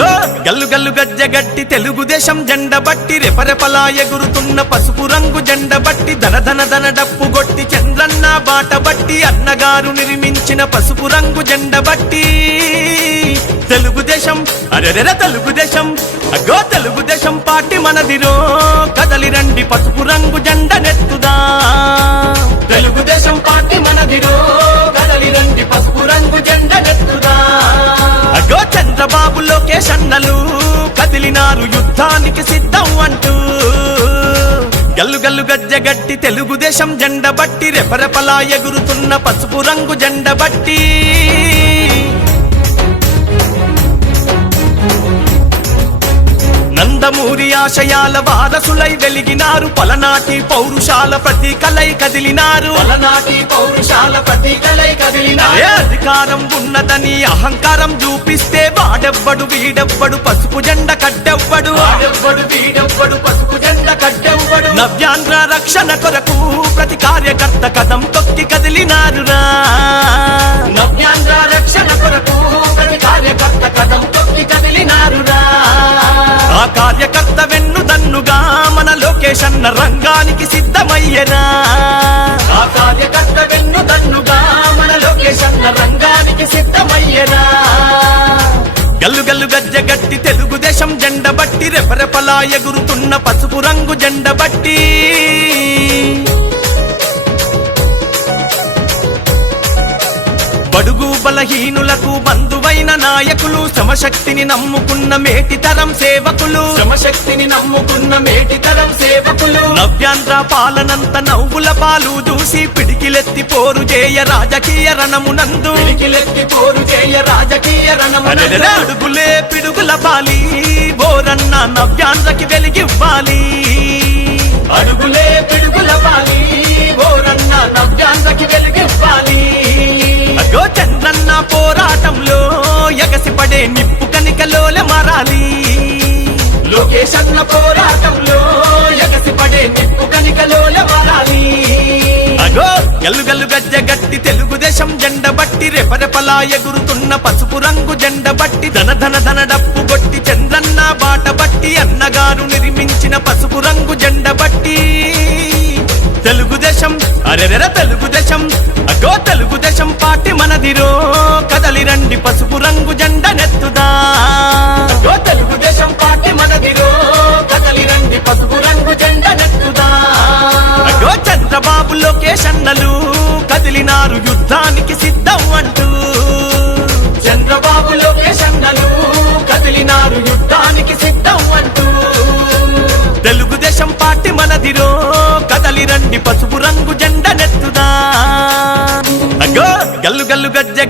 అగో గల్లు గల్లు గజ్జగట్టి తెలుగుదేశం జెండ బట్టి రెపరెపలా ఎగురుతున్న పసుపు రంగు జెండ బట్టి ధన ధన ధన డప్పు గొట్టి చంద్రన్న బాట బట్టి అన్నగారు నిర్మించిన పసుపు రంగు జెండ బట్టి తెలుగుదేశం అరెరెర తెలుగుదేశం అగో తెలుగుదేశం పార్టీ మనదిరో కదలి రండి పసుపు రంగు జెండ నెత్తుదా తెలుగుదేశం పార్టీ మనదిరో కదలి రండి పసుపు రంగు జెండ నెత్తుదా అగో చంద్రబాబు లోకేష్ అన్నలు కదిలినారు యుద్ధానికి సిద్ధం అంటూ గల్లు గల్లు గజ్జగట్టి తెలుగుదేశం జెండ బట్టి రెపరెపలా ఎగురుతున్న పసుపు రంగు జెండ బట్టి నందమూరి ఆశయాల వారసులై వెలిగినారు పలనాటి పౌరుషాల ప్రతీకలై కదిలినారు పలనాటి పౌరుషాల ప్రతీకలై కదిలినారు అధికారం ఉన్నదని అహంకారం చూపిస్తే వాడెవ్వడు వీడెవ్వడు పసుపు జెండ కట్టెవ్వడు వాడెవ్వడు వీడెవ్వడు పసుపు జెండ కట్టెవ్వడు నవ్యాంధ్ర రక్షణ కొరకు ప్రతి కార్యకర్త కదం తొక్కి కదిలినారురా నవ్యాంధ్ర రక్షణ కొరకు ప్రతి కార్యకర్త కదం తొక్కి కదిలినారురా ఆ కార్యకర్త వెన్ను దన్నుగా మన లోకేష్ అన్న రంగానికి సిద్ధమయ్యనా ఆ కార్యకర్త వెన్ను దన్నుగా మన లోకేష్ అన్న రంగానికి సిద్ధమయ్యనా గల్లు గల్లు గజ్జగట్టి తెలుగుదేశం జెండ బట్టి రెపరెపలా ఎగురుతున్న పసుపు రంగు జెండ బట్టి బడుగు బలహీనులకు బంధువైన నాయకులు శ్రమశక్తిని నమ్ముకున్న మేటితరం సేవకులు శ్రమశక్తిని నమ్ముకున్న మేటితరం సేవకులు నవ్యాంధ్ర పాలనంత నవ్వుల పాలు చూసి పిడికిలెత్తి పోరు చేయ రాజకీయ రణమునందు పిడికిలెత్తి పోరు చేయ రాజకీయ రణమునందు అడుగులే పిడుగుల పాలి బోరన్న నవ్యాంధ్రకి వెలిగివ్వాలి అడుగులే పిడుగుల పాలి బోరన్న నవ్యాంధ్రకి వెలిగివ్వాలి అగో చంద్రన్న పోరాటంలో ఎగసిపడే నిప్పు కనికలోల మారాలి లోకేష్ అన్న పోరాటంలో ఎగసిపడే నిప్పు కనికలోల మారాలి అగో గల్లు గల్లు గజ్జగట్టి తెలుగుదేశం జెండ బట్టి రెపరెపలా ఎగురుతున్న పసుపు రంగు జెండ బట్టి ధన ధన ధన డప్పు గొట్టి చంద్రన్న బాట బట్టి అన్నగారు నిర్మించిన పసుపు రంగు జెండ బట్టి తెలుగుదేశం అరెరెర తెలుగుదేశం అగో తెలుగుదేశం పార్టీ మనదిరో కదలి రండి పసుపు రంగు జెండ నెత్తుదా అగో తెలుగుదేశం పార్టీ మనదిరో కదలి రండి పసుపు రంగు జెండ నెత్తుదా అగో చంద్రబాబు లోకేష్ అన్నలు కదిలినారు యుద్ధానికి సిద్ధం అంటూ చంద్రబాబు లోకేష్ అన్నలు కదిలినారు యుద్ధానికి సిద్ధం అంటూ తెలుగుదేశం పార్టీ మనదిరో కదలి రండి పసుపు రంగు జెండ నెత్తుదా అగో గల్లు గల్లు గజ్జ